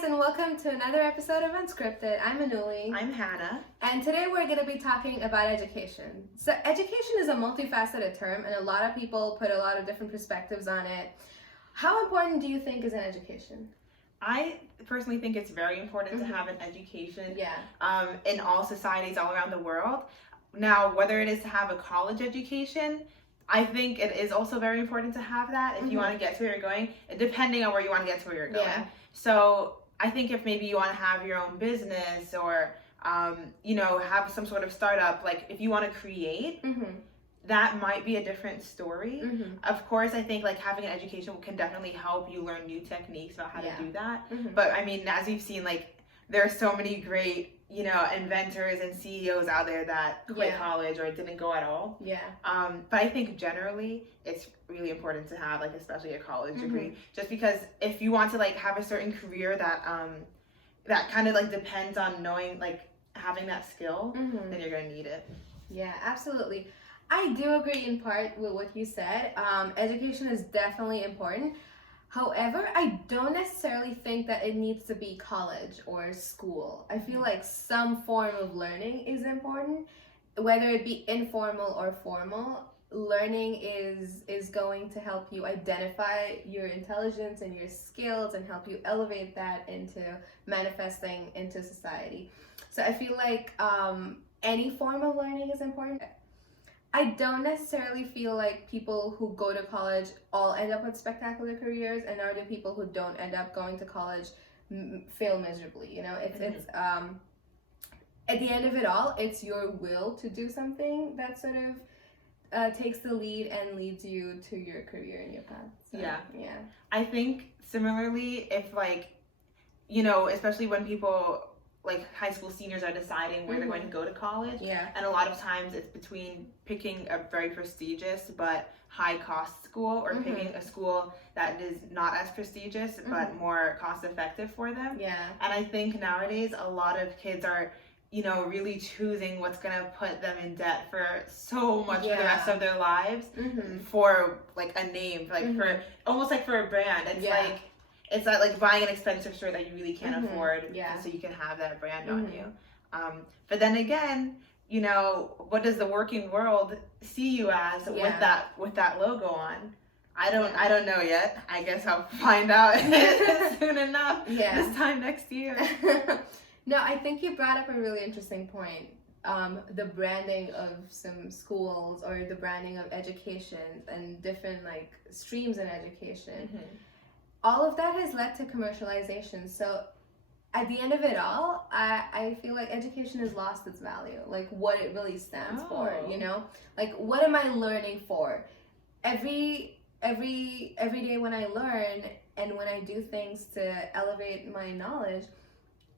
guys, and welcome to another episode of Unscripted. I'm Anuli. I'm Hannah. And today we're going to be talking about education. So education is a multifaceted term, and a lot of people put a lot of different perspectives on it. How important do you think is an education? I personally think it's very important to have an education Yeah. In all societies all around the world. Now, whether it is to have a college education, I think it is also very important to have that if you want to get to where you're going, depending on where you want to get to where you're going. Yeah. So I think if maybe you want to have your own business or, have some sort of startup, like if you want to create, that might be a different story. Of course, I think like having an education can definitely help you learn new techniques about how to do that. But I mean, as you've seen, like there are so many great, inventors and CEOs out there that quit college or didn't go at all. Yeah. But I think generally it's really important to have like especially a college degree, just because if you want to like have a certain career that that kind of like depends on knowing like having that skill, then you're gonna need it. Yeah, absolutely. I do agree in part with what you said. Education is definitely important. However, I don't necessarily think that it needs to be college or school. I feel like some form of learning is important, whether it be informal or formal. Learning is going to help you identify your intelligence and your skills and help you elevate that into manifesting into society. So I feel like any form of learning is important. I don't necessarily feel like people who go to college all end up with spectacular careers, and nor do people who don't end up going to college fail miserably. It's at the end of it all, it's your will to do something that sort of takes the lead and leads you to your career and your path. So, yeah. I think similarly, if like, especially when people like high school seniors are deciding where they're going to go to college. Yeah. And a lot of times it's between picking a very prestigious but high cost school or picking a school that is not as prestigious but more cost effective for them. Yeah. And I think nowadays a lot of kids are, really choosing what's going to put them in debt for so much for the rest of their lives for like a name, like for almost like for a brand. It's not like buying an expensive shirt that you really can't afford, so you can have that brand on you. But then again, what does the working world see you as with that logo on? I don't know yet. I guess I'll find out soon enough. This time next year. No, I think you brought up a really interesting point. The branding of some schools or the branding of education and different like streams in education. All of that has led to commercialization. So at the end of it all, I feel like education has lost its value, like what it really stands for, like what am I learning for? Every day when I learn and when I do things to elevate my knowledge,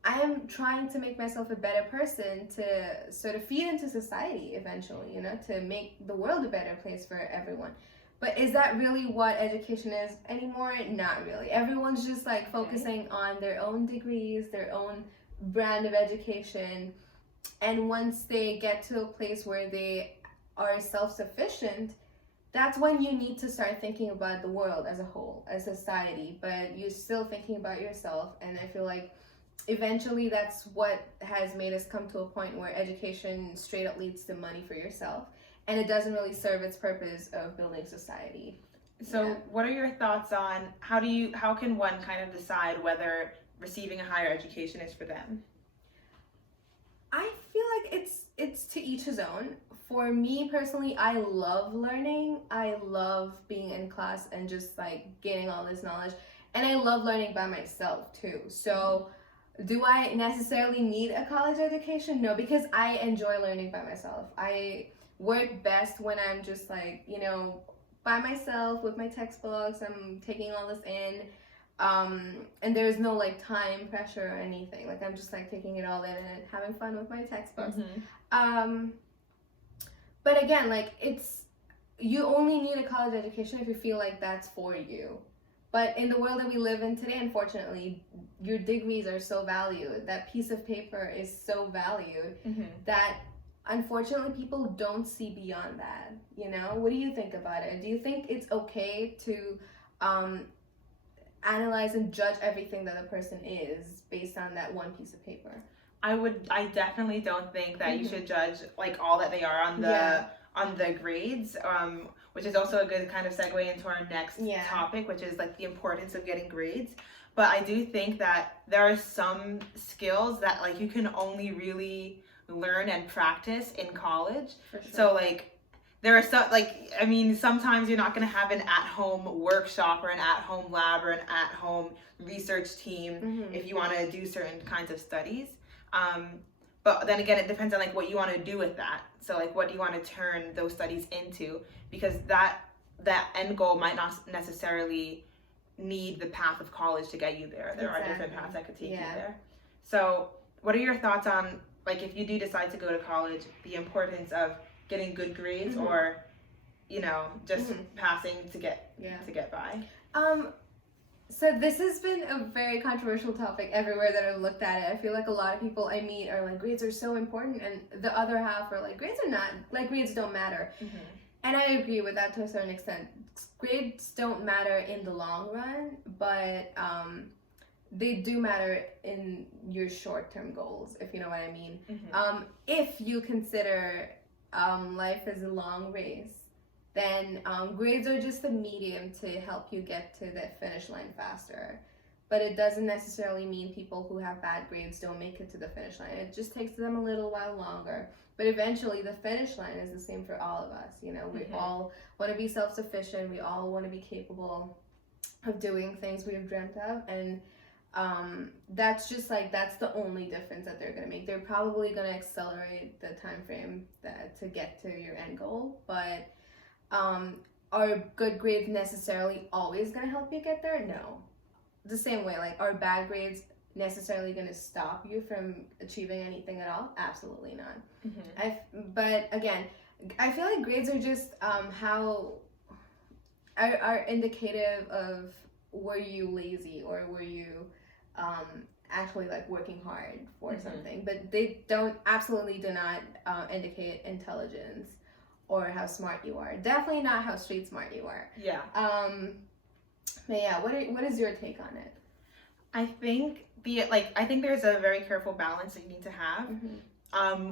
I am trying to make myself a better person to sort of feed into society eventually, to make the world a better place for everyone. But is that really what education is anymore? Not really. Everyone's just like focusing on their own degrees, their own brand of education. And once they get to a place where they are self-sufficient, that's when you need to start thinking about the world as a whole, as society. But you're still thinking about yourself. And I feel like eventually that's what has made us come to a point where education straight up leads to money for yourself. And it doesn't really serve its purpose of building society. So what are your thoughts on how can one kind of decide whether receiving a higher education is for them? I feel like it's to each his own. For me personally, I love learning. I love being in class and just like gaining all this knowledge. And I love learning by myself too. So do I necessarily need a college education? No, because I enjoy learning by myself. I work best when I'm just like, by myself with my textbooks. I'm taking all this in. And there's no like time pressure or anything. Like I'm just like taking it all in and having fun with my textbooks. But again, like you only need a college education if you feel like that's for you. But in the world that we live in today, unfortunately, your degrees are so valued. That piece of paper is so valued that unfortunately people don't see beyond that. What do you think about it? Do you think it's okay to analyze and judge everything that a person is based on that one piece of paper. I definitely don't think that you should judge like all that they are on the grades, which is also a good kind of segue into our next topic, which is like the importance of getting grades. But I do think that there are some skills that like you can only really learn and practice in college. For sure. So like there are some, like, I mean, sometimes you're not going to have an at-home workshop or an at-home lab or an at-home research team if you want to do certain kinds of studies. But then again, it depends on like what you want to do with that. So like, what do you want to turn those studies into? Because that end goal might not necessarily need the path of college to get you there. There are different paths that could take you there. So what are your thoughts on, like, if you do decide to go to college, the importance of getting good grades or, you know, just passing to get by? So this has been a very controversial topic everywhere that I've looked at it. I feel like a lot of people I meet are like, grades are so important, and the other half are like, grades are not, like, grades don't matter. And I agree with that to a certain extent. Grades don't matter in the long run, but they do matter in your short-term goals, if you know what I mean. If you consider life as a long race, then grades are just a medium to help you get to that finish line faster. But it doesn't necessarily mean people who have bad grades don't make it to the finish line. It just takes them a little while longer. But eventually the finish line is the same for all of us. You know, we all want to be self-sufficient. We all want to be capable of doing things we've dreamt of. And that's just like, that's the only difference that they're going to make. They're probably going to accelerate the time frame to get to your end goal. But are good grades necessarily always going to help you get there? No. The same way, like, are bad grades necessarily going to stop you from achieving anything at all? Absolutely not. But again, I feel like grades are just how are indicative of, were you lazy or were you actually like working hard for something. But they absolutely do not indicate intelligence or how smart you are. Definitely not how street smart you are. But yeah, what is your take on it? I think there's a very careful balance that you need to have,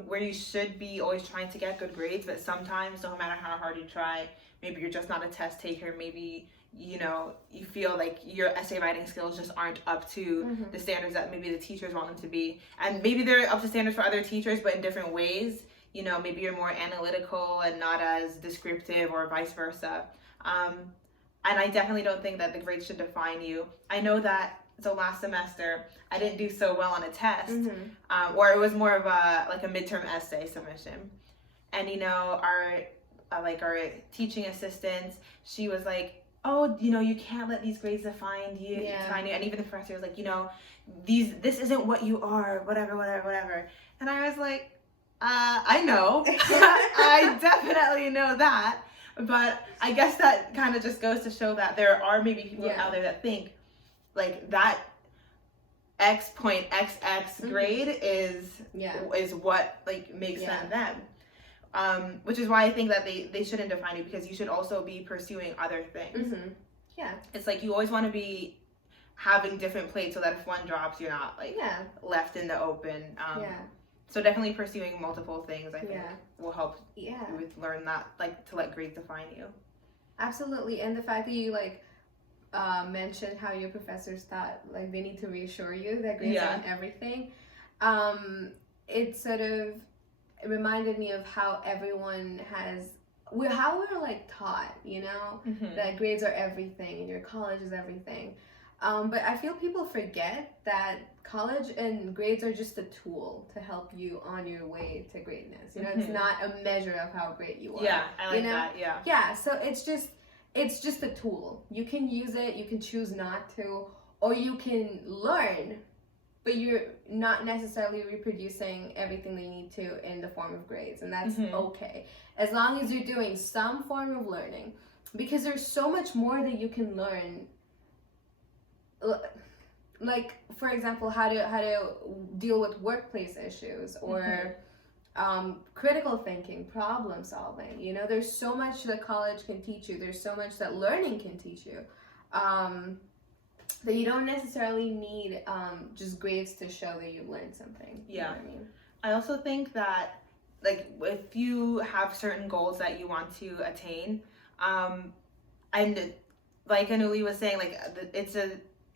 where you should be always trying to get good grades, but sometimes no matter how hard you try, maybe you're just not a test taker, maybe, you know, you feel like your essay writing skills just aren't up to the standards that maybe the teachers want them to be. And maybe they're up to standards for other teachers, but in different ways. You know, maybe you're more analytical and not as descriptive, or vice versa. And I definitely don't think that the grades should define you. I know that, so last semester, I didn't do so well on a test, or it was more of a midterm essay submission. And, you know, our teaching assistant, she was like, oh, you know, you can't let these grades define you. And even the professor was like, you know, this isn't what you are, whatever. And I was like, I know. I definitely know that. But I guess that kind of just goes to show that there are maybe people out there that think like that X.XX grade is what like makes them. Which is why I think that they shouldn't define you, because you should also be pursuing other things. It's like you always want to be having different plates so that if one drops, you're not like left in the open. So definitely pursuing multiple things, I think, will help you with learn that, like, to let grades define you. Absolutely. And the fact that you like mentioned how your professors thought like they need to reassure you that grades aren't everything. It sort of reminded me of how everyone how we're like taught, you know, that grades are everything and your college is everything. But I feel people forget that college and grades are just a tool to help you on your way to greatness. You know, it's not a measure of how great you are. Yeah, I like that. Yeah, so it's just a tool. You can use it, you can choose not to, or you can learn, but you're not necessarily reproducing everything they need to in the form of grades, and that's okay. As long as you're doing some form of learning, because there's so much more that you can learn. Like, for example, how to deal with workplace issues, or critical thinking, problem solving. You know, there's so much that college can teach you. There's so much that learning can teach you. that you don't necessarily need just grades to show that you've learned something. Yeah. You know what I mean? I also think that, like, if you have certain goals that you want to attain, and like Anuli was saying, like,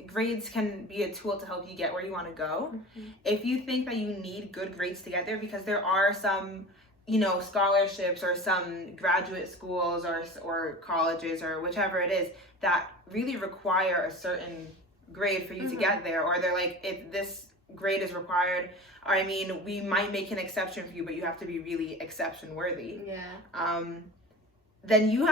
grades can be a tool to help you get where you want to go. Mm-hmm. If you think that you need good grades to get there, because there are some, you know, scholarships or some graduate schools or colleges or whichever it is that really require a certain grade for you to get there, or they're like, if this grade is required, or I mean, we might make an exception for you, but you have to be really exception worthy. Yeah. Then you do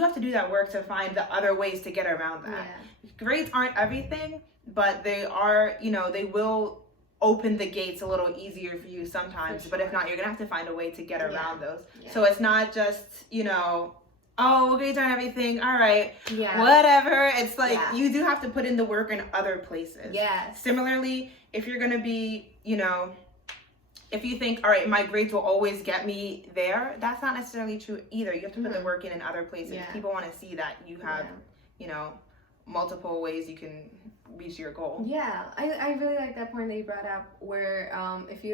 have to do that work to find the other ways to get around that. Yeah. Grades aren't everything, but they are, you know, they will open the gates a little easier for you sometimes. For But if sure. not, you're gonna have to find a way to get around those. Yeah. So it's not just, you know, oh, grades aren't everything, all right, Yeah. whatever. It's like, Yeah. you do have to put in the work in other places. Yes. Similarly, if you're gonna be, you know, if you think, all right, my grades will always get me there, that's not necessarily true either. You have to put the work in other places. Yeah. People want to see that you have, you know, multiple ways you can reach your goal. Yeah, I really like that point that you brought up, where if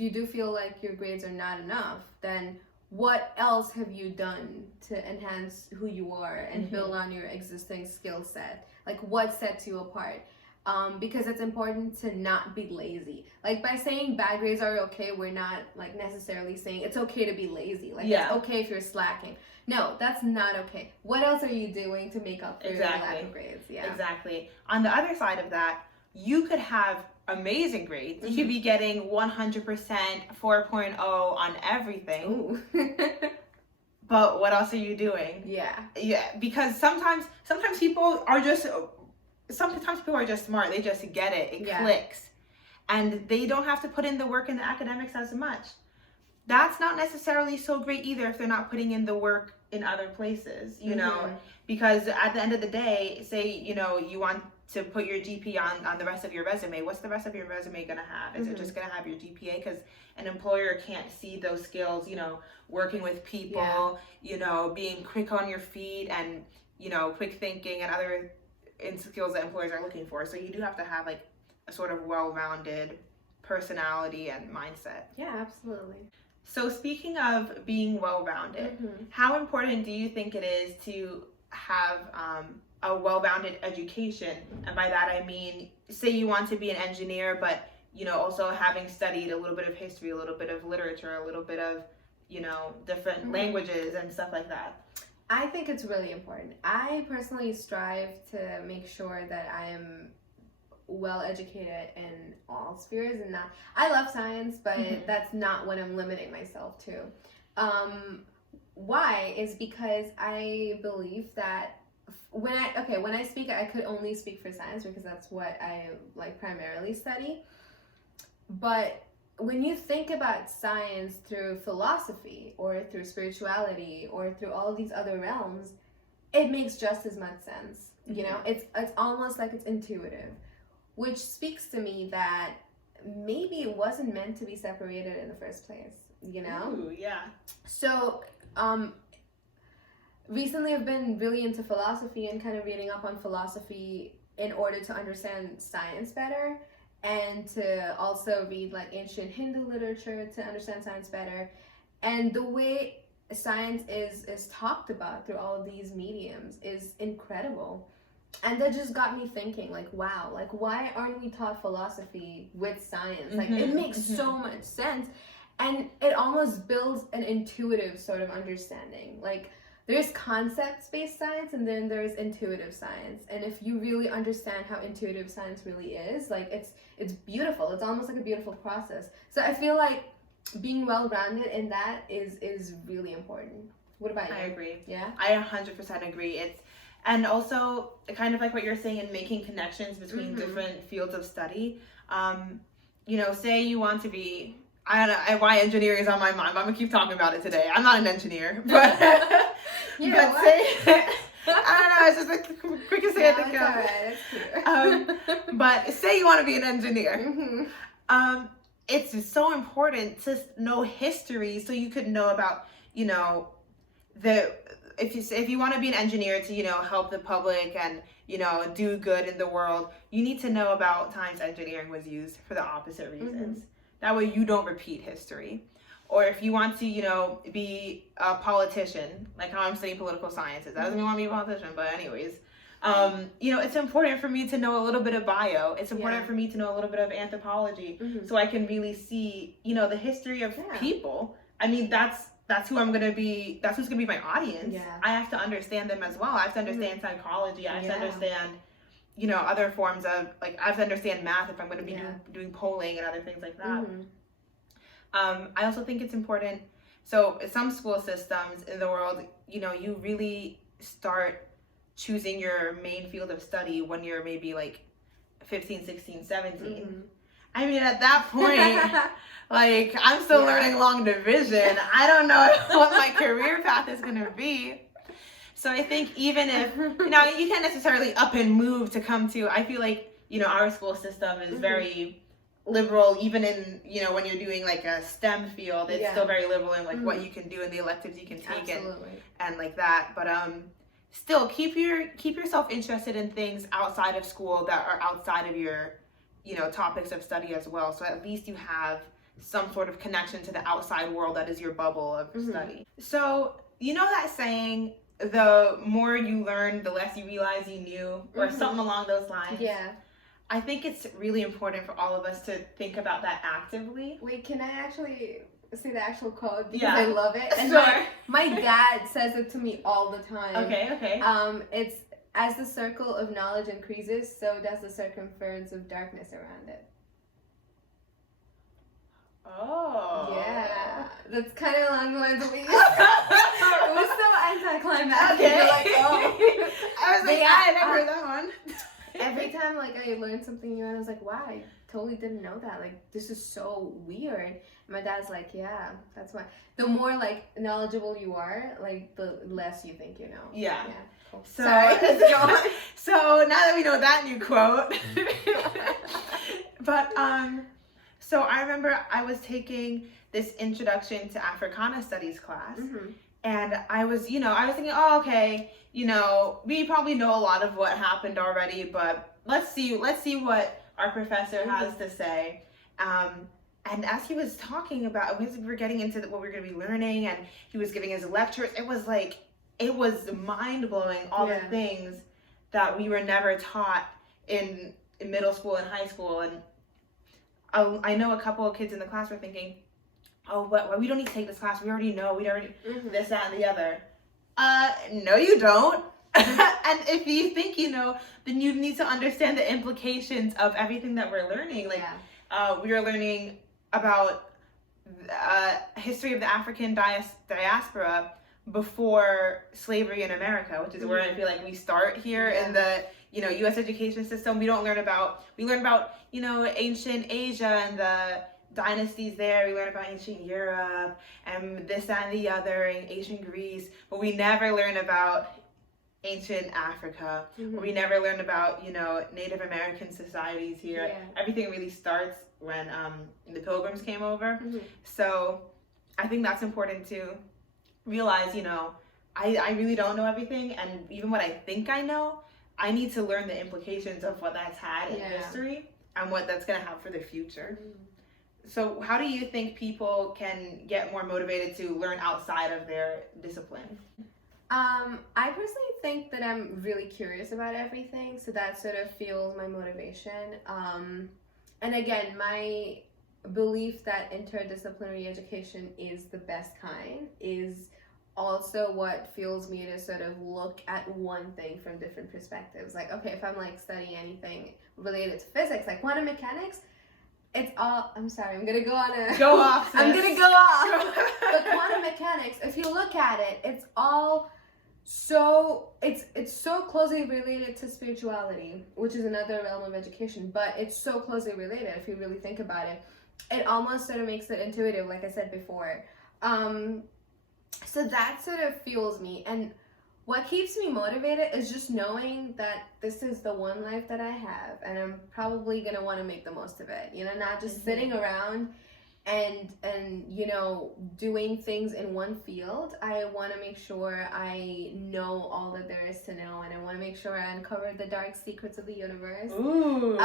you do feel like your grades are not enough, then what else have you done to enhance who you are and build on your existing skill set? Like, what sets you apart? Because it's important to not be lazy. Like, by saying bad grades are okay, we're not like necessarily saying it's okay to be lazy. Like, it's okay if you're slacking. No, that's not okay. What else are you doing to make up for your lack of grades? Yeah. Exactly. On the other side of that, you could have amazing grades. You could be getting 100%, 4.0 on everything. Ooh. But what else are you doing? Yeah. Yeah, because sometimes people are just smart. They just get it. It clicks. And they don't have to put in the work in the academics as much. That's not necessarily so great either if they're not putting in the work in other places, you know, because at the end of the day, say, you know, you want to put your GPA on the rest of your resume. What's the rest of your resume going to have? Is it just going to have your GPA? Because an employer can't see those skills, you know, working with people, you know, being quick on your feet and, you know, quick thinking and other skills that employers are looking for. So you do have to have like a sort of well-rounded personality and mindset. Yeah, absolutely. So speaking of being well-rounded, how important do you think it is to have a well-rounded education? And by that I mean, say you want to be an engineer, but, you know, also having studied a little bit of history, a little bit of literature, a little bit of, you know, different languages and stuff like that. I think it's really important. I personally strive to make sure that I am well educated in all spheres, and not, I love science, but that's not what I'm limiting myself to. Why is because I believe that when I speak, I could only speak for science because that's what I like primarily study. But when you think about science through philosophy or through spirituality or through all these other realms, it makes just as much sense. You know, it's almost like it's intuitive, which speaks to me that maybe it wasn't meant to be separated in the first place, you know? Ooh, yeah. So, recently I've been really into philosophy and kind of reading up on philosophy in order to understand science better, and to also read like ancient Hindu literature to understand science better. And the way science is talked about through all of these mediums is incredible. And that just got me thinking, like, wow, like, why aren't we taught philosophy with science? Like, it makes so much sense. And it almost builds an intuitive sort of understanding. Like, there's concept-based science and then there's intuitive science. And if you really understand how intuitive science really is, like, it's beautiful. It's almost like a beautiful process. So I feel like being well-rounded in that is really important. What about you? I agree. Yeah? I 100% agree. And also, kind of like what you're saying in making connections between different fields of study. You know, say you want to be, I don't know why engineering is on my mind, but I'm going to keep talking about it today. I'm not an engineer, but, Yeah, but say, I don't know, it's just the quickest thing I think of. It's cute. But say you want to be an engineer. It's so important to know history so you could know about, you know, if you want to be an engineer to, you know, help the public and, do good in the world, you need to know about times engineering was used for the opposite reasons. That way you don't repeat history. Or if you want to, be a politician, like how I'm studying political sciences. That doesn't mean I want to be a politician, but anyways. It's important for me to know a little bit of bio. It's important for me to know a little bit of anthropology so I can really see, the history of people. I mean, that's who I'm going to be, that's who's going to be my audience. Yeah. I have to understand them as well. I have to understand psychology. I have to understand, other forms of, like, I have to understand math if I'm going to be doing polling and other things like that. I also think it's important. So some school systems in the world, you really start choosing your main field of study when you're maybe like 15, 16, 17. I mean, at that point, like, I'm still learning long division. I don't know what my career path is going to be. So I think even if, you can't necessarily up and move to come to, I feel like, our school system is very liberal, even in, when you're doing like a STEM field, it's still very liberal in like what you can do and the electives you can take and like that. But still keep yourself interested in things outside of school that are outside of your, topics of study as well. So at least you have some sort of connection to the outside world that is your bubble of study. So, that saying, the more you learn, the less you realize you knew, or something along those lines. Yeah. I think it's really important for all of us to think about that actively. Wait, can I actually say the actual quote? Because I love it. And sure. my dad says it to me all the time. Okay. It's, as the circle of knowledge increases, so does the circumference of darkness around it. Oh. Yeah. That's kind of along the lines of what you said. It was so anticlimactic. Okay. You're like, oh. I was like, I never heard that one. Every time, like, I learned something new, and I was like, wow, I totally didn't know that. Like, this is so weird. And my dad's like, yeah, that's why. The more, like, knowledgeable you are, like, the less you think you know. Yeah. Cool. So, sorry. so now that we know that new quote. But, so I remember I was taking this Introduction to Africana Studies class. And I was thinking, oh, okay, we probably know a lot of what happened already, but let's see what our professor has to say. And as he was talking about, we were getting into what we were going to be learning, and he was giving his lectures. It was mind-blowing, all the things that we were never taught in middle school and high school. And I know a couple of kids in the class were thinking, oh, what? We don't need to take this class. We already know. This, that, and the other. No, you don't. And if you think you know, then you need to understand the implications of everything that we're learning. Like, we are learning about history of the African diaspora before slavery in America, which is where I feel like we start here in the U.S. education system. We learn about ancient Asia and the dynasties there. We learn about ancient Europe and this, that, and the other, in ancient Greece, but we never learn about ancient Africa. We never learn about Native American societies here. Everything really starts when the Pilgrims came over. So I think that's important to realize. I really don't know everything, and even what I think I know, I need to learn the implications of what that's had in history and what that's going to have for the future. So how do you think people can get more motivated to learn outside of their discipline? I personally think that I'm really curious about everything, so that sort of fuels my motivation. And again, my belief that interdisciplinary education is the best kind is also what fuels me to sort of look at one thing from different perspectives. Like, okay, if I'm like studying anything related to physics, like quantum mechanics, it's all, I'm sorry, I'm gonna go on a... Go off, sis. I'm gonna go off. But quantum mechanics, if you look at it, it's all so, it's so closely related to spirituality, which is another realm of education, but it's so closely related if you really think about it. It almost sort of makes it intuitive, like I said before. So that sort of fuels me. And what keeps me motivated is just knowing that this is the one life that I have, and I'm probably going to want to make the most of it. Not just sitting around and you know, doing things in one field, I want to make sure I know all that there is to know, and I want to make sure I uncover the dark secrets of the universe. Ooh.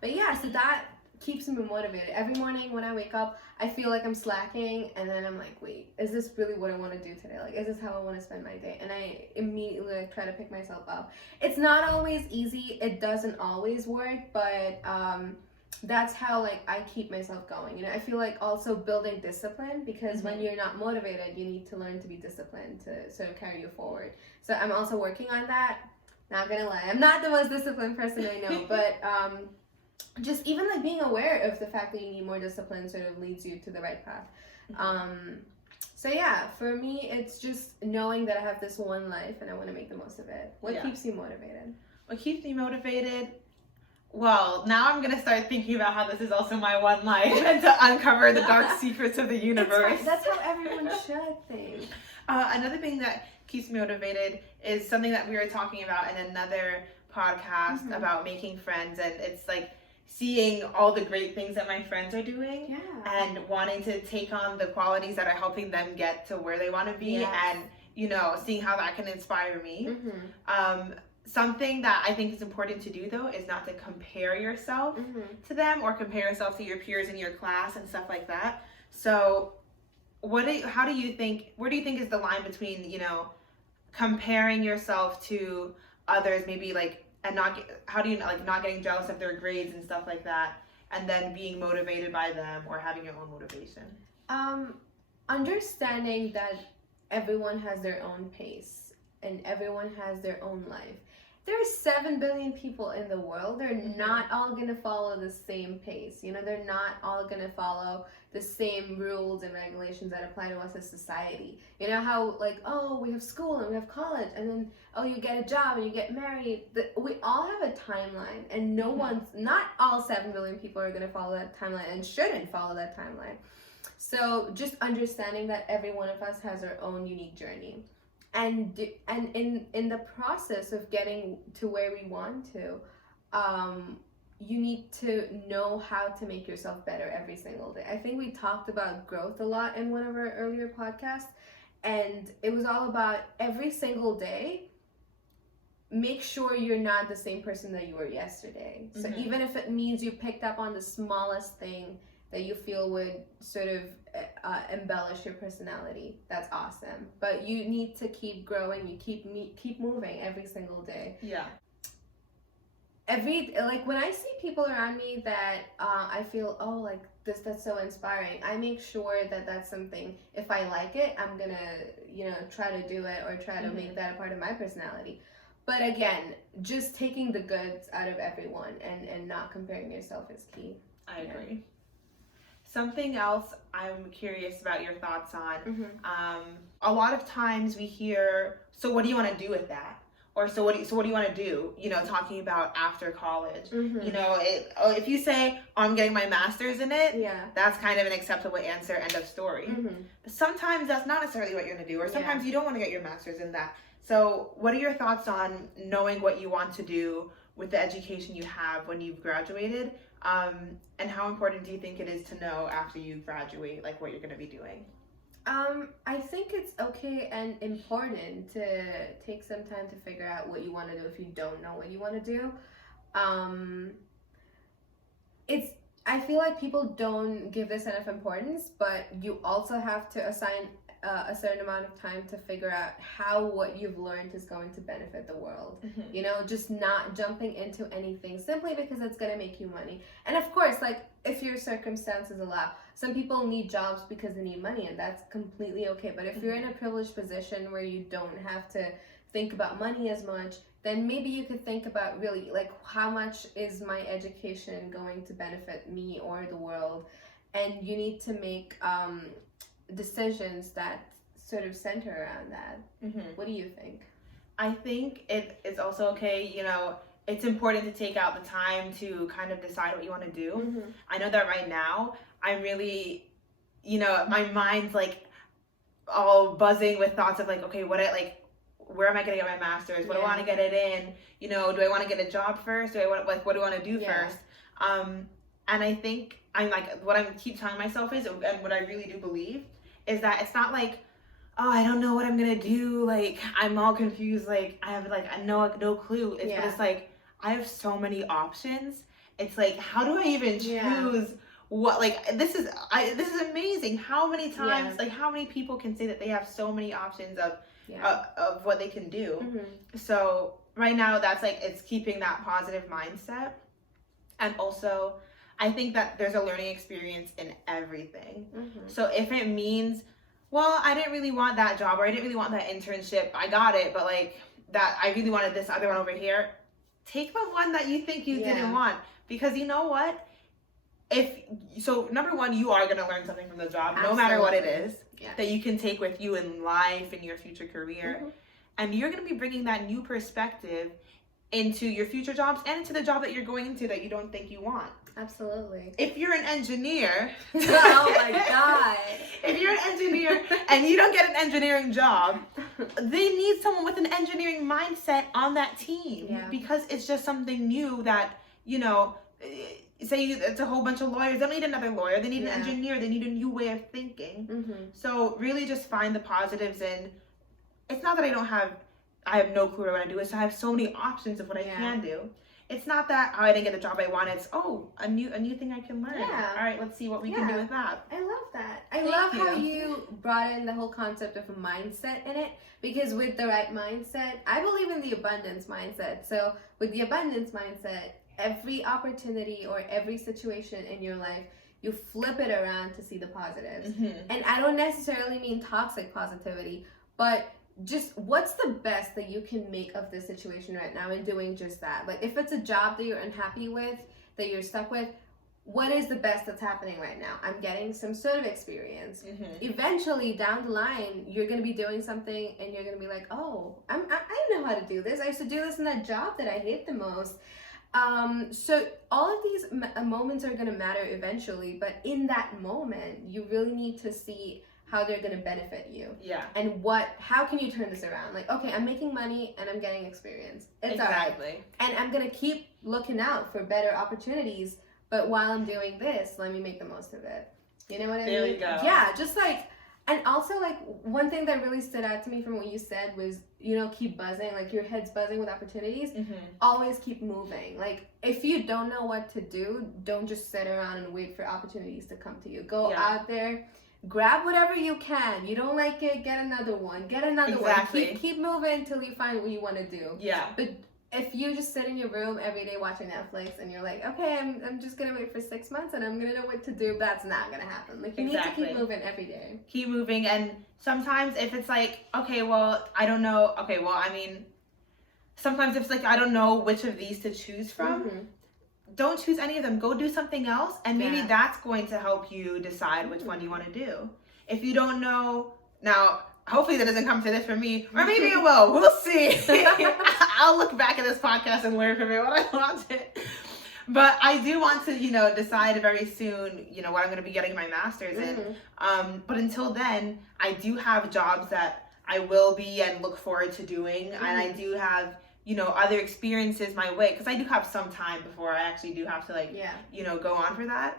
But yeah, so that keeps me motivated. Every morning when I wake up, I feel like I'm slacking, and then I'm like, wait, is this really what I want to do today? Like, is this how I want to spend my day? And I immediately like, try to pick myself up. It's not always easy. It doesn't always work, but that's how like I keep myself going. You know, I feel like also building discipline, because when you're not motivated, you need to learn to be disciplined to sort of carry you forward. So I'm also working on that. Not gonna lie, I'm not the most disciplined person I know, but just even like being aware of the fact that you need more discipline sort of leads you to the right path. So yeah, for me, it's just knowing that I have this one life and I want to make the most of it. What keeps you motivated? What keeps me motivated? Well, now I'm going to start thinking about how this is also my one life and to uncover the dark secrets of the universe. That's how everyone should think. Another thing that keeps me motivated is something that we were talking about in another podcast about making friends, and it's like seeing all the great things that my friends are doing and wanting to take on the qualities that are helping them get to where they want to be, and, you know, seeing how that can inspire me. Something that I think is important to do, though, is not to compare yourself to them or compare yourself to your peers in your class and stuff like that. So where do you think is the line between, you know, comparing yourself to others, maybe like, and not getting jealous of their grades and stuff like that, and then being motivated by them or having your own motivation? Understanding that everyone has their own pace and everyone has their own life. There's 7 billion people in the world. They're not all going to follow the same pace. You know, they're not all going to follow the same rules and regulations that apply to us as society. You know how, like, oh, we have school and we have college, and then, oh, you get a job and you get married. We all have a timeline, and not all 7 billion people are going to follow that timeline and shouldn't follow that timeline. So just understanding that every one of us has our own unique journey. And in the process of getting to where we want to, you need to know how to make yourself better every single day. I think we talked about growth a lot in one of our earlier podcasts, and it was all about every single day, make sure you're not the same person that you were yesterday. So even if it means you picked up on the smallest thing that you feel would sort of embellish your personality, that's awesome. But you need to keep growing. You keep moving every single day. Yeah. When I see people around me that I feel, oh, like that's so inspiring, I make sure that that's something, if I like it, I'm gonna, you know, try to do it or try to make that a part of my personality. But again, just taking the goods out of everyone and not comparing yourself is key. I agree. Something else I'm curious about your thoughts on. A lot of times we hear, so what do you want to do with that? Or so what do you want to do? You know, talking about after college. You know, if you say, oh, I'm getting my master's in it, that's kind of an acceptable answer, end of story. But sometimes that's not necessarily what you're going to do, or sometimes you don't want to get your master's in that. So what are your thoughts on knowing what you want to do with the education you have when you've graduated? And how important do you think it is to know after you graduate, like what you're going to be doing? I think it's okay and important to take some time to figure out what you want to do if you don't know what you want to do. I feel like people don't give this enough importance, but you also have to assign a certain amount of time to figure out how what you've learned is going to benefit the world. You know, just not jumping into anything simply because it's going to make you money. And of course, like, if your circumstances allow, some people need jobs because they need money, and that's completely okay. But if you're in a privileged position where you don't have to think about money as much, then maybe you could think about really, like, how much is my education going to benefit me or the world? And you need to make decisions that sort of center around that. What do you think? I think it is also okay, you know, it's important to take out the time to kind of decide what you want to do. I know that right now I'm really, you know, my mind's like all buzzing with thoughts of like, okay, where am I going to get my master's? What do I want to get it in? You know, do I want to get a job first? What do I want to do first? And I think I'm like, what I keep telling myself is, and what I really do believe, is that it's not like, oh, I don't know what I'm gonna do. Like, I'm all confused. Like, I have like no clue. But it's like, I have so many options. It's like, how do I even choose what? Like, this is amazing. How many times, like, how many people can say that they have so many options of what they can do? So right now, that's like, it's keeping that positive mindset. And also, I think that there's a learning experience in everything. So if it means, well, I didn't really want that job, or I didn't really want that internship, I got it, but like that, I really wanted this other one over here, take the one that you think you didn't want. Because you know what? Number one, you are going to learn something from the job, no matter what it is, that you can take with you in life, in your future career. And you're going to be bringing that new perspective into your future jobs and into the job that you're going into that you don't think you want. Absolutely. If you're an engineer, oh my God. If you're an engineer and you don't get an engineering job, they need someone with an engineering mindset on that team, because it's just something new that, you know, say it's a whole bunch of lawyers. They don't need another lawyer. They need an engineer. They need a new way of thinking. So really just find the positives in, it's not that I have no clue what I want to do. It's I have so many options of what I can do. It's not that, oh, I didn't get the job I wanted. It's, oh, a new thing I can learn. Yeah. All right, let's see what we can do with that. I love that. I love how you brought in the whole concept of a mindset in it, because with the right mindset, I believe in the abundance mindset. So with the abundance mindset, every opportunity or every situation in your life, you flip it around to see the positives. And I don't necessarily mean toxic positivity, but just what's the best that you can make of this situation right now in doing just that? Like, if it's a job that you're unhappy with, that you're stuck with, what is the best that's happening right now? I'm getting some sort of experience. Eventually, down the line, you're going to be doing something and you're going to be like, oh, I know how to do this. I used to do this in that job that I hate the most. So all of these moments are going to matter eventually, but in that moment, you really need to see how they're going to benefit you. And how can you turn this around? Like, okay, I'm making money and I'm getting experience. It's all right. And I'm going to keep looking out for better opportunities, but while I'm doing this, let me make the most of it. You know what I mean? There you go. Yeah, just like, and also like one thing that really stood out to me from what you said was, you know, keep buzzing, like your head's buzzing with opportunities. Always keep moving. Like, if you don't know what to do, don't just sit around and wait for opportunities to come to you. Go out there. Grab whatever you can. You don't like it, get another one. Get another one. Keep moving until you find what you want to do. But if you just sit in your room every day watching Netflix and you're like, okay, I'm just going to wait for 6 months and I'm going to know what to do, that's not going to happen. Like, you need to keep moving every day. Keep moving. And sometimes if it's like, okay, well, I don't know. Okay, well, I mean, sometimes if it's like, I don't know which of these to choose from. Don't choose any of them. Go do something else, and maybe that's going to help you decide which one you want to do. If you don't know, now, hopefully that doesn't come to this for me, or maybe it will. We'll see. I'll look back at this podcast and learn from it what I wanted. But I do want to, you know, decide very soon, you know, what I'm going to be getting my master's in. But until then, I do have jobs that I will be and look forward to doing, and I do have, you know, other experiences my way, because I do have some time before I actually do have to, like, you know, go on for that.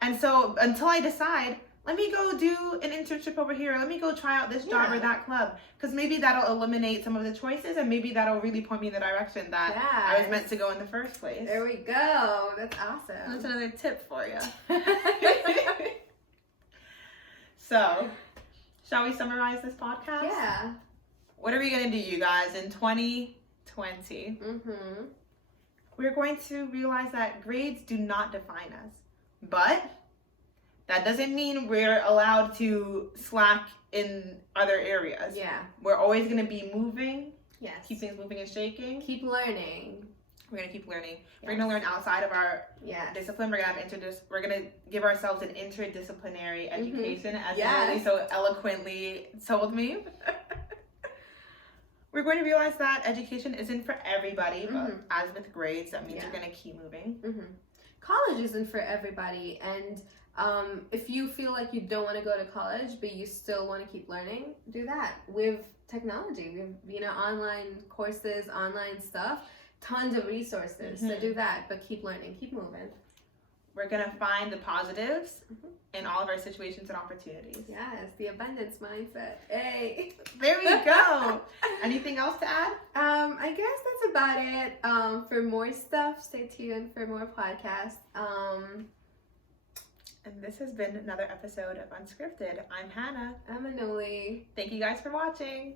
And so until I decide, let me go do an internship over here, let me go try out this job or that club, because maybe that'll eliminate some of the choices, and maybe that'll really point me in the direction that I was meant to go in the first place. There we go. That's awesome. That's another tip for you. So, shall we summarize this podcast? Yeah. What are we going to do, you guys, in 2020? We're going to realize that grades do not define us. But that doesn't mean we're allowed to slack in other areas. We're always going to be moving. Keep things moving and shaking. Keep learning. We're going to keep learning. We're going to learn outside of our discipline. We're going to have we're going to give ourselves an interdisciplinary education, as Anuli so eloquently told me. We're going to realize that education isn't for everybody, but as with grades, that means you're going to keep moving. College isn't for everybody, and if you feel like you don't want to go to college, but you still want to keep learning, do that. With technology, we have, you know, online courses, online stuff, tons of resources, so do that, but keep learning, keep moving. We're going to find the positives in all of our situations and opportunities. Yes, the abundance mindset. Hey. There we go. Anything else to add? I guess that's about it. For more stuff, stay tuned for more podcasts. And this has been another episode of Unscripted. I'm Hannah. I'm Anuli. Thank you guys for watching.